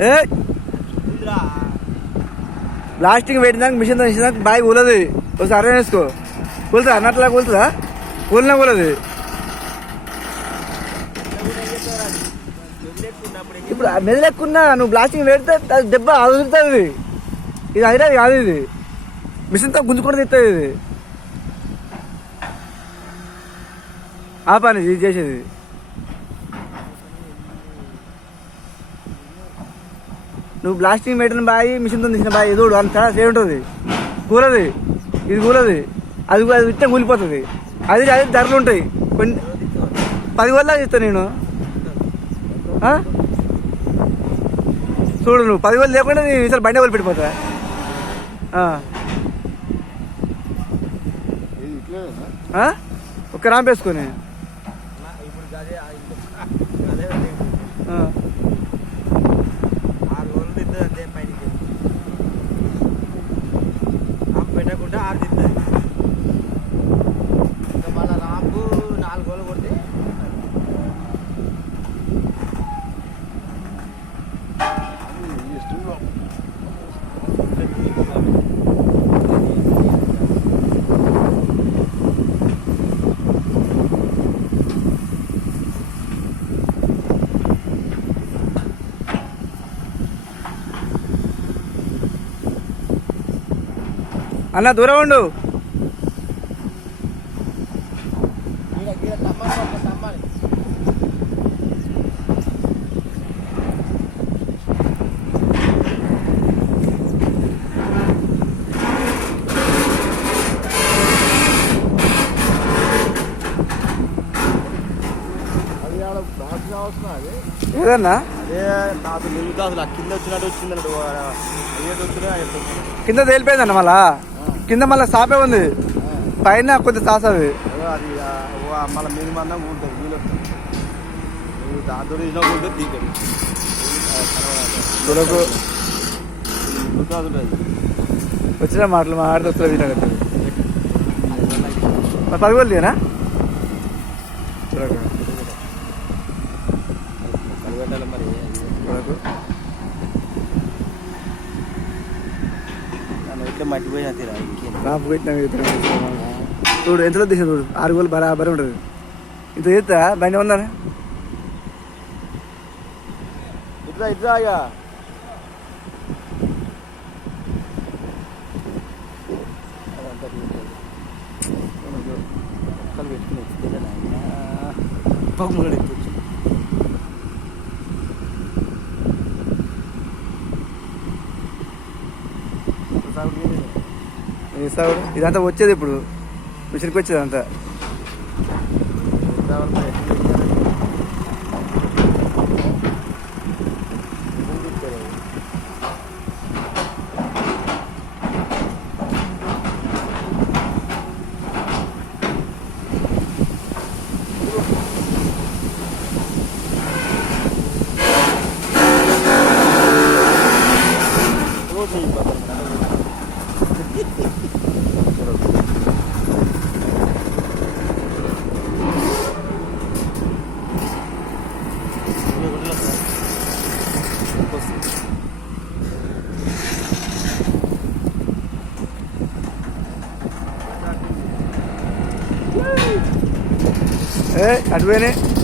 ఏ? Plastering పెట్టినాక machine తీసినాక బాయ్ కూలదు. ఒకసారి అర్థం చేసుకో. కూలుతుందా? అన్నట్లా కూలుతుందా? కూలినా కూలదు. ఇప్పుడు మెదలెక్కున్నా నువ్వు బ్లాస్టింగ్ పెడితే దెబ్బ అదురుతుంది. ఇది అయినా కాదు ఇది. మిషన్తో గుంజుకొని తెస్తుంది ఇది. ఆ పని ఇది చేసేది. నువ్వు బ్లాస్టింగ్ పెట్టిన బాయి మిషన్తో తీసిన బాయి ఎదుడు అంత సేమ్ ఉంటుంది కూలది. ఇది కూలది. అది అది విట్టే కూలిపోతుంది. అది అది ధరలు ఉంటాయి. కొన్ని పది వల్ల ఇస్తాను నేను? చూడు నువ్వు పది వేలు లేకుండా నేను ఈసారి బండి వాళ్ళు పెట్టిపోతా ఆ. ఇది అన్న దూరం ఉండు. ఏదన్నా? కింద తేలిపోయిందన్న మళ్ళా? కింద మళ్ళీ సాపే ఉంది పైన కొంచెం సాసది అది మళ్ళీ మీరు మందం ఉంటుంది వీళ్ళు నువ్వు దాంతో తీసినా ఉంటుంది దీంతో చూడకు ఉంటుంది వచ్చిన మాటలు మాట్లాడితే వస్తుంది వీళ్ళకి మరి పది వేలు తీయనా చూడకు కనిపెట్టాలి మరి చూడకు నన్ను ఇట్లా మట్టిపోయినా తీరా ఇంకేం రాపు పెట్టినా ఇతను. చూడు ఎంతలో తీసిన చూడు ఆరు వేలు బరాబరి ఉంటుంది ఇంత చేస్తా బండి ఉందని ఇట్లా ఇట్లా ఇక అదంతా తీసేది. వేస్తావు ఇదంతా వచ్చేది ఇప్పుడు. మిషన్కి వచ్చేది అంతా. Thank you. Eh, a.